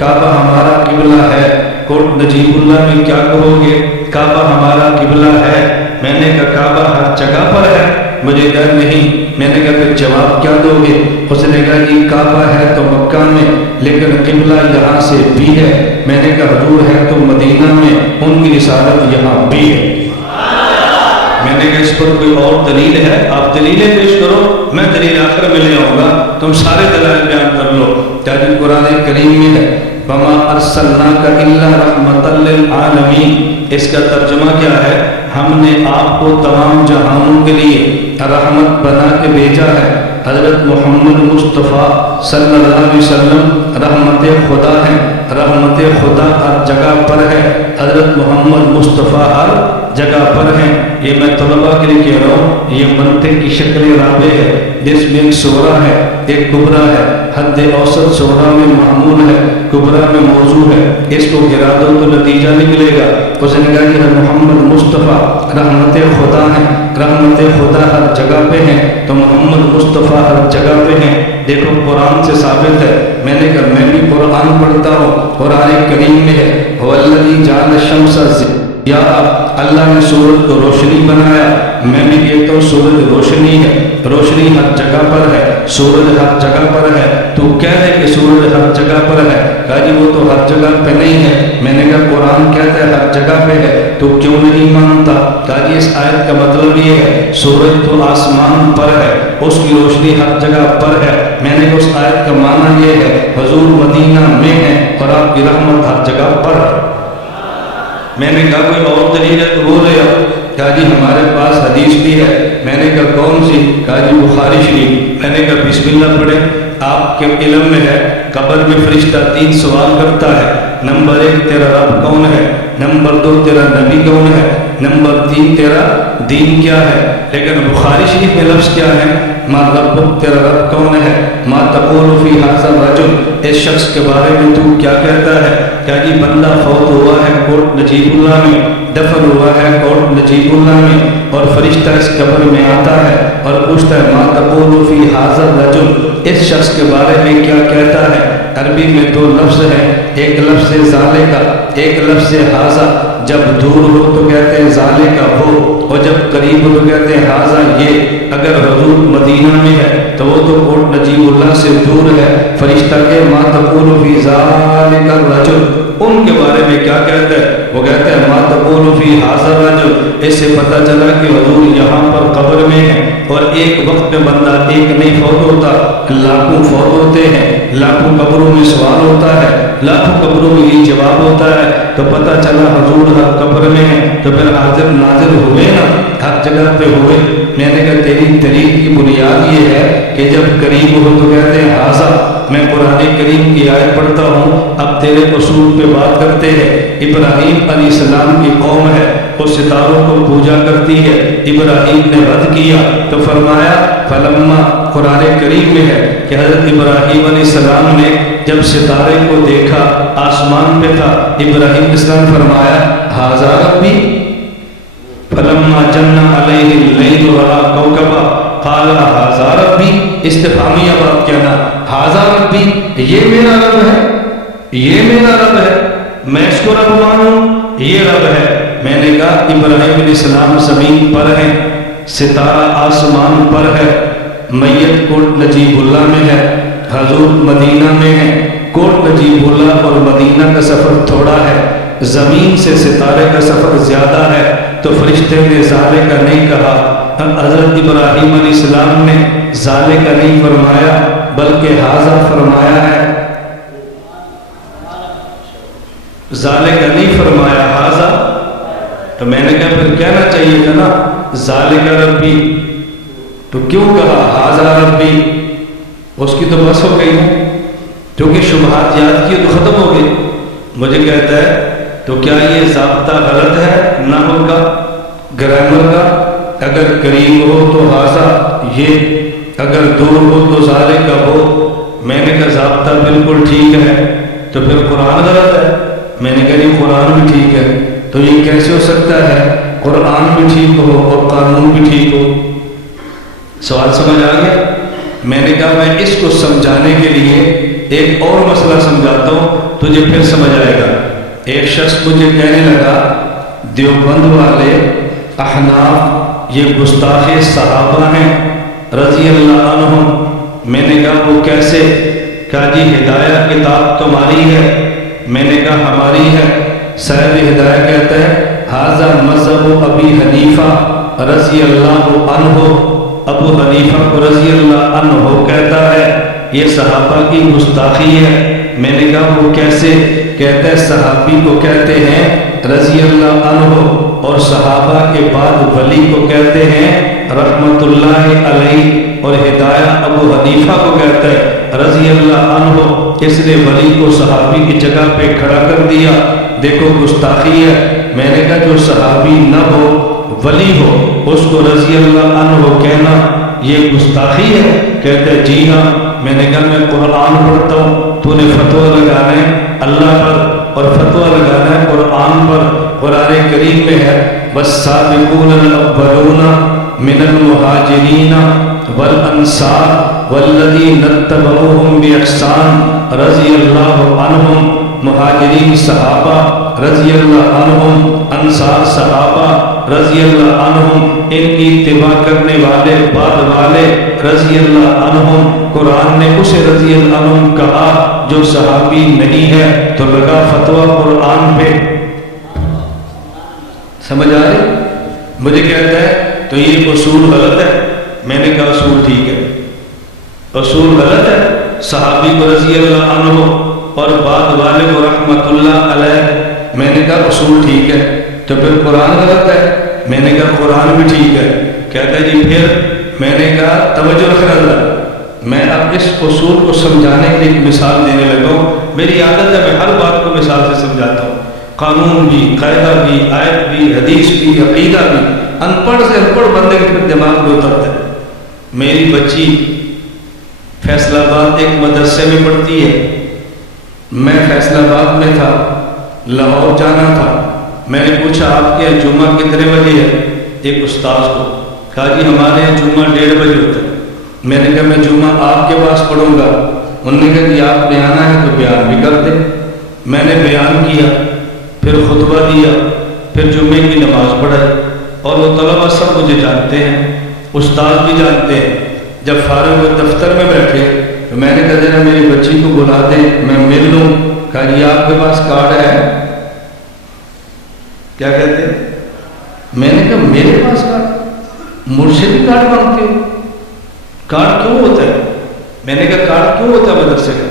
کعبہ ہمارا قبلہ ہے۔ کوٹ نجیب اللہ میں کیا کہو گے؟ کعبہ ہمارا قبلہ ہے۔ میں نے کہا کعبہ ہر جگہ پر ہے؟ مجھے کہا نہیں۔ میں نے کہا پھر جواب کیا دو گے؟ اس نے کہا جی کعبہ ہے تو مکہ میں، لیکن قبلہ یہاں سے بھی ہے۔ میں نے کہا حضور ہے تو مدینہ میں، ان کی رسالت یہاں بھی ہے۔ میں نے کہا اس پر کوئی اور دلیل ہے؟ آپ دلیلیں پیش کرو، میں دلیل آخر میں لے آؤں گا، تم سارے دلائل بیان کر لو۔ تاکہ قرآن کریم میں ہے وَمَا أَرْسَلْنَاكَ إِلَّا رَحْمَةً لِّلْعَالَمِينَ۔ اس کا ترجمہ کیا ہے؟ ہم نے آپ کو تمام جہانوں کے لیے رحمت بنا کے بھیجا ہے۔ حضرت محمد مصطفیٰ صلی اللہ علیہ وسلم رحمت خدا ہیں۔ رحمت خدا ہر جگہ پر ہے، حضرت محمد مصطفیٰ ہر جگہ پر ہیں۔ یہ میں طلباء کے لیے کہہ رہا ہوں، یہ منطق کی شکل رابع ہے، جس میں ایک صغریٰ ہے ایک کبریٰ ہے۔ حد اوسط صغریٰ میں معمول ہے، کبریٰ میں موضوع ہے۔ اس کو گرا دو تو نتیجہ نکلے گا۔ اس نے کہا کہ محمد مصطفیٰ رحمت خدا ہیں، رحمت خدا ہر جگہ پہ ہیں، تو محمد مصطفیٰ ہر جگہ پہ ہیں۔ دیکھو قرآن سے ثابت ہے۔ میں نے کہا میں بھی قرآن پڑھتا ہوں، قرآن کریم میں ہے وَالَّذِي جَعَلَ الشَّمْسَ ضِيَاءً، اللہ نے سورج کو روشنی بنایا۔ میں بھی کہتا ہوں سورج روشنی ہے، روشنی ہر جگہ پر ہے، سورج ہر جگہ پر ہے۔ تو کہہ دے کہ سورج ہر جگہ پر ہے، کہا جی وہ تو ہر جگہ پہ نہیں ہے۔ میں نے کہا قرآن کہتا ہے ہر جگہ پہ ہے، تو کیوں نہیں مانتا؟ کہا جی اس آیت کا مطلب یہ ہے سورج تو آسمان پر ہے، اس کی روشنی ہر جگہ پر ہے۔ میں نے کہا اس آیت کا معنی یہ ہے حضور مدینہ میں ہے اور آپ کی رحمت ہر جگہ پر ہے۔ میں نے کہا کوئی اور دلیل ہے تو بولے آپ۔ کہا جی ہمارے پاس حدیث بھی ہے۔ میں نے کہا کون سی؟ کہا جی بخاری شریف۔ میں نے کہا بسم اللہ پڑھیں۔ آپ کے علم میں ہے قبر میں فرشتہ 3 سوال کرتا ہے۔ نمبر 1 تیرا رب کون ہے، نمبر 2 تیرا نبی کون ہے، نمبر 3 تیرا دین کیا ہے۔ لیکن بخاری شریف میں لفظ کیا ہے؟ ما ربک، تیرا رب کون ہے؟ ما تقول فی ھذا الرجل، اس شخص کے بارے میں تو کیا کہتا ہے؟ کیا جی بندہ فوت ہوا ہے کوٹ نجیب اللہ میں، دفن ہوا ہے کوٹ نجیب اللہ میں، اور فرشتہ اس قبر میں آتا ہے اور پوچھتا ہے ما تقول فی ھذا الرجل، اس شخص کے بارے میں کیا کہتا ہے؟ عربی میں 2 لفظ ہیں، ایک لفظ ذالے کا، ایک لفظ ھذا۔ جب دور ہو تو کہتے ہیں ذالے کا وہ، اور جب قریب ہو تو کہتے ہیں ھذا یہ۔ اگر حضور مدینہ میں ہے تو وہ تو کوٹ نجیب اللہ سے دور ہے۔ فرشتہ کے ما تقول فی ذالک الرجل، ان کے بارے میں کیا کہتا ہے؟ وہ کہتا ہے ما تقول فی ھذا الرجل۔ اس سے پتہ چلا کہ حضور یہاں پر قبر میں ہے، اور ایک وقت میں بندہ ایک نہیں فوت ہوتا، لاکھوں فوت ہوتے ہیں، لاکھوں قبروں میں سوال ہوتا ہے، لاکھوں قبروں میں یہ جواب ہوتا ہے۔ تو پتہ چلا حضور ہر قبر میں ہے، تو پھر حاضر ناظر ہوئے نا، ہر جگہ پہ ہوئے۔ میں نے کہا تیری دلیل کی بنیاد یہ ہے کہ جب قریب ہو تو کہتے ہیں ھذا۔ میں قرآن کریم کی آیت پڑھتا ہوں، اب تیرے اصول پہ بات کرتے ہیں۔ ابراہیم علیہ السلام کی قوم ہے، وہ ستاروں کو پوجا کرتی ہے۔ ابراہیم نے رد کیا تو فرمایا فلما، قرآن کریم میں ہے کہ حضرت ابراہیم علیہ السلام نے جب ستارے کو دیکھا، آسمان پہ تھا، ابراہیم علیہ السلام فرمایا ھذا ربی، فلما جن علیہ اللیل رأى کوکبا قال ھذا ربی، استفہامیہ بات کہنا، ھذا ربی، یہ میرا رب ہے، یہ میرا رب ہے، میں اس کو رب مانوں، یہ رب ہے۔ میں نے کہا ابراہیم علیہ السلام زمین پر ہے، ستارہ آسمان پر ہے، میت کوٹ نجیب اللہ میں ہے، حضور مدینہ میں ہے۔ کوٹ نجیب اللہ اور مدینہ کا سفر تھوڑا ہے، زمین سے ستارے کا سفر زیادہ ہے، تو فرشتے نے ذالے کا نہیں کہا۔ حضرت ابراہیم علیہ السلام نے ذالے کا نہیں فرمایا بلکہ ھذا فرمایا ہے، ذالے کا نہیں فرمایا ھذا۔ تو میں نے کہا پھر کہنا چاہیے تھا نا ذالے کا ربی، تو کیوں کہا ھذا ربی؟ اس کی تو بس ہو گئی ہے، کیونکہ شبہات یاد کی تو ختم ہو گئی۔ مجھے کہتا ہے تو کیا یہ ضابطہ غلط ہے نحو کا، گرامر کا؟ اگر قریب ہو تو ھذا یہ، اگر دور ہو تو ذالے کا وہ۔ میں نے کہا ضابطہ بالکل ٹھیک ہے، تو پھر قرآن غلط ہے؟ میں نے کہا نہیں قرآن بھی ٹھیک ہے۔ تو یہ کیسے ہو سکتا ہے قرآن بھی ٹھیک ہو اور قانون بھی ٹھیک ہو؟ سوال سمجھ آ گیا؟ میں نے کہا میں اس کو سمجھانے کے لیے ایک اور مسئلہ سمجھاتا ہوں تجھے پھر سمجھ آئے گا۔ ایک شخص مجھے کہنے لگا دیوبند والے احناف یہ گستاخ صحابہ ہیں رضی اللہ عنہم۔ میں نے کہا وہ کیسے؟ کہا جی ہدایہ کتاب تمہاری ہے؟ میں نے کہا ہماری ہے۔ صاحب ہدایہ کہتا ہے ھذا مذہب ابی حنیفہ رضی اللہ عنہ۔ ابو حنیفہ کو رضی اللہ عنہ کہتا ہے یہ صحابہ کی گستاخی ہے۔ میں نے کہا وہ کیسے؟ کہتا ہے صحابی کو کہتے ہیں رضی اللہ عنہ، اور صحابہ کے بعد ولی کو کہتے ہیں رحمت اللہ علیہ، اور ہدایہ ابو حنیفہ کو کہتا ہے رضی اللہ عنہ۔ اس نے ولی کو صحابی کی جگہ پہ کھڑا کر دیا، دیکھو گستاخی ہے۔ میں نے کہا جو صحابی نہ ہو ولی ہو اس کو رضی اللہ عنہ کہنا یہ گستاخی ہے؟ کہتے ہیں جی ہاں۔ میں نے کہا میں قرآن پڑھتا ہوں، تو نے فتویٰ لگانا ہے اللہ پر اور فتویٰ لگانا ہے قرآن پر۔ قرآن کریم میں ہے والسابقون الاولون من المہاجرین والانصار والذین اتبعوہم باحسان رضی اللہ عنہم۔ مہاجرین صحابہ رضی اللہ عنہم، انصار صحابہ رضی اللہ عنہم، ان کی اتباع کرنے والے بعد والے رضی اللہ عنہم۔ قرآن نے اسے رضی اللہ عنہم کہا جو صحابی نہیں ہے، تو لگا فتویٰ قرآن پہ۔ سمجھ آ رہی؟ مجھے کہتا ہے تو یہ اصول غلط ہے۔ میں نے کہا اصول ٹھیک ہے، اصول غلط ہے، صحابی کو رضی اللہ عنہ اور بعد والے کو رحمت اللہ علیہ۔ میں نے کہا اصول ٹھیک ہے، تو پھر قرآن غلط ہے؟ میں نے کہا قرآن بھی ٹھیک ہے۔ کہتا ہے جی پھر؟ میں نے کہا توجہ رکھنا ذرا، میں اب اس اصول کو سمجھانے کے لیے ایک مثال دینے لگا ہوں۔ میری عادت ہے میں ہر بات کو مثال سے سمجھاتا ہوں، قانون بھی، قاعدہ بھی، آیت بھی، حدیث بھی، عقیدہ بھی۔ ان پڑھ سے ان پڑھ بندے کے پھر دماغ میں اترتا ہے۔ میری بچی فیصل آباد ایک مدرسے میں پڑھتی ہے، میں فیصل آباد میں تھا، لاہور جانا تھا۔ میں نے پوچھا آپ کے جمعہ کتنے بجے ہے؟ ایک استاذ کو کہا جی ہمارے یہاں جمعہ 1:30 بجے ہوتا ہے۔ میں نے کہا میں جمعہ آپ کے پاس پڑھوں گا۔ انہوں نے کہا کہ آپ نے آنا ہے تو بیان بھی کر دیں۔ میں نے بیان کیا، پھر خطبہ دیا، پھر جمعے کی نماز پڑھائی، اور وہ طلبہ سب مجھے جانتے ہیں، استاد بھی جانتے ہیں۔ جب فارغ ہوئے دفتر میں بیٹھے تو میں نے کہا ذرا میری بچی کو بلا دیں میں مل لوں۔ کہا جی آپ کے پاس کارڈ ہے؟ کیا کہتے ہیں؟ میں نے کہا میرے پاس کارڈ؟ مجھ سے بھی کارڈ مانگتے ہو؟ کارڈ کیوں ہوتا ہے؟ میں نے کہا کارڈ کیوں ہوتا ہے مدرسے کا؟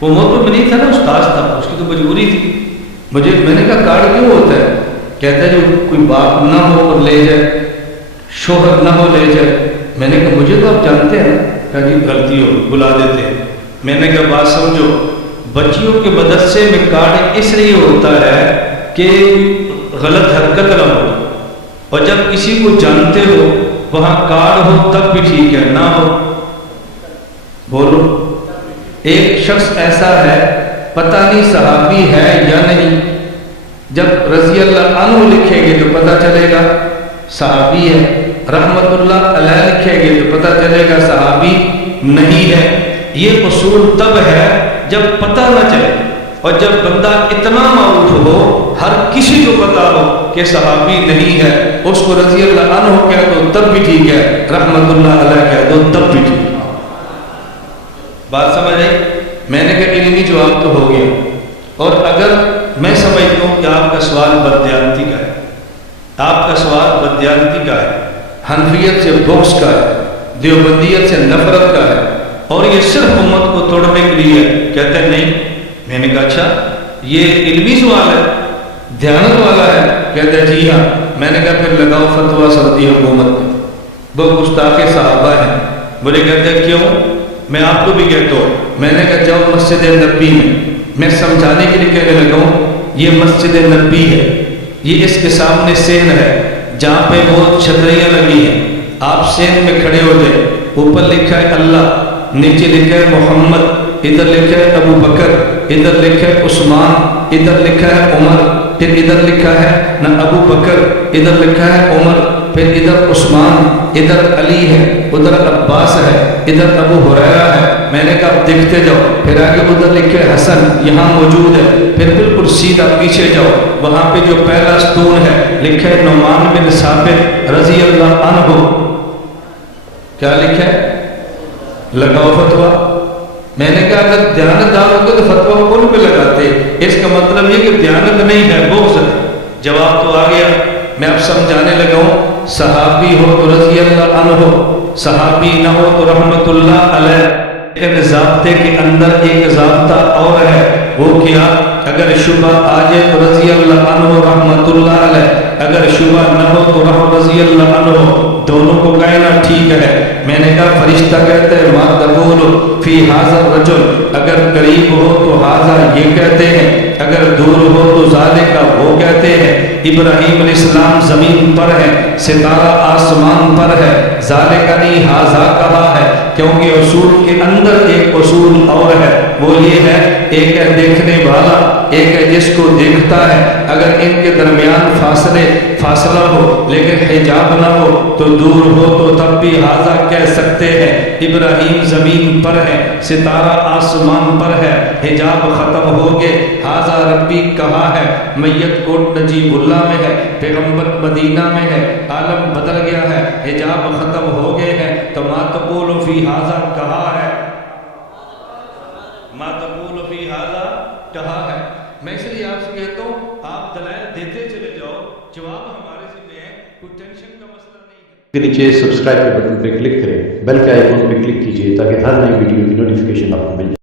وہ موقع میں نہیں تھا نا، استاذ تھا، اس کی تو مجبوری تھی مجھے۔ میں نے کہا کارڈ کیوں ہوتا ہے؟ کہتا ہے جو کوئی باپ نہ ہو اور لے جائے، شوہر نہ ہو لے جائے۔ میں نے کہا مجھے تو آپ جانتے ہیں نا۔ کہا جی غلطی ہو، بلا دیتے ہیں۔ میں نے کہا بات سمجھو، بچیوں کے مدرسے میں کارڈ اس لیے ہوتا ہے کہ غلط حرکت نہ ہو، اور جب کسی کو جانتے ہو وہاں کارڈ ہو تب بھی ٹھیک ہے، نہ ہو بولو۔ ایک شخص ایسا ہے پتہ نہیں صحابی ہے یا نہیں، جب رضی اللہ عنہ لکھیں گے تو پتہ چلے گا صحابی ہے، رحمت اللہ علیہ لکھیں گے تو پتہ چلے گا صحابی نہیں ہے۔ یہ اصول تب ہے جب پتہ نہ چلے، اور جب بندہ اتنا معروف ہو، ہر کسی کو پتہ ہو کہ صحابی نہیں ہے، اس کو رضی اللہ عنہ کہہ دو تب بھی ٹھیک ہے، رحمت اللہ علیہ کہہ دو تب بھی ٹھیک ہے۔ بات سمجھ آئی؟ میں نے کہا علمی جواب تو ہو گیا۔ اور اگر میں سمجھتا ہوں کہ آپ کا سوال بددیانتی کا ہے، آپ کا سوال بددیانتی کا ہے، حنفیت سے بغض کا ہے، دیوبندیت سے نفرت کا ہے، اور یہ صرف امت کو توڑنے کے لیے کہتے ہیں نہیں۔ میں نے کہا اچھا یہ علمی سوال ہے، دیانت والا ہے؟ کہتے ہیں جی ہاں۔ میں نے کہا پھر لگاؤ فتویٰ سعودی حکومت میں، وہ گستاخ صحابہ ہیں۔ مجھے کہتے ہیں کیوں؟ میں آپ کو بھی کہتا ہوں۔ میں نے کہا جاؤ مسجد نبی میں سمجھانے کے لیے کہنے لگا ہوں یہ مسجد نبی ہے، یہ اس کے سامنے سین ہے جہاں پہ وہ چھتریاں لگی ہیں، آپ سین میں کھڑے ہو جائے، اوپر لکھا ہے اللہ، نیچے لکھا ہے محمد، ادھر لکھا ہے ابو بکر، ادھر لکھا ہے عثمان، ادھر لکھا ہے عمر، پھر ادھر لکھا ہے نہ ابو بکر، ادھر لکھا ہے عمر، پھر ادھر عثمان، ادھر علی ہے، ادھر عباس ہے، ادھر ابو ہریرہ ہے۔ میں نے کہا دیکھتے جاؤ، پھر آگے ادھر لکھے حسن یہاں موجود ہے، پھر بالکل سیدھا پیچھے جاؤ، وہاں پہ جو پہلا ستون ہے لکھا ہے نعمان بن ثابت رضی اللہ عنہ۔ کیا لکھا ہے؟ لگاؤ فتویٰ۔ میں نے کہا اگر دیانتدار ہوتے تو فتویٰ کون پہ لگاتے؟ اس کا مطلب یہ کہ دیانت نہیں ہے، بغض ہے۔ جواب تو آ گیا، میں اب سمجھانے لگا ہوں۔ صحابی ہو تو رضی اللہ عنہ ہو، صحابی نہ ہو تو رحمت اللہ علیہ۔ لیکن ضابطے کے اندر ایک ضابطہ اور ہے، وہ کیا؟ اگر شبہ آ جائے تو رضی اللہ عنہ رحمت اللہ علیہ، اگر شبہ نہ ہو تو رضی اللہ عنہ، دونوں کو کہنا ٹھیک ہے۔ میں نے کہا فرشتہ کہتے ہیں ما تقول فی ھذا الرجل، اگر قریب ہو تو ھذا یہ کہتے ہیں، اگر دور ہو تو ذالک وہ کہتے ہیں۔ ابراہیم علیہ السلام زمین پر ہے، ستارہ آسمان پر ہے، ذالک نہیں ھذا کہا ہے، کیونکہ اصول کے اندر ایک اصول اور ہے، وہ یہ ہے ایک ہے دیکھنے والا، ایک ہے جس کو دیکھتا ہے۔ اگر ان کے درمیان فاصلہ ہو لیکن حجاب نہ ہو تو دور ہو تو تب بھی ھذا کہہ سکتے ہیں۔ ابراہیم زمین پر ہے، ستارہ آسمان پر ہے، حجاب ختم ہو گئے، ھذا ربی کہا ہے۔ میت کوٹ نجیب اللہ میں ہے، پیغمبر مدینہ میں ہے، عالم بدل گیا ہے، حجاب ختم ہو گئے ہیں، تو ما تقول فی ھذا کہا ہے، ما تقول فی ھذا کہا ہے۔ میں اس لیے آپ سے کہتا ہوں آپ دلائل دیتے چلے جاؤ، جواب ہمارے ذمہ ہے، کوئی ٹینشن کا مسئلہ نہیں ہے۔ کے نیچے سبسکرائب کے بٹن پہ کلک کریں، بیل کے آئیکن پہ کلک کیجئے تاکہ ہر نئی ویڈیو کی نوٹیفیکیشن آپ کو مل جائے۔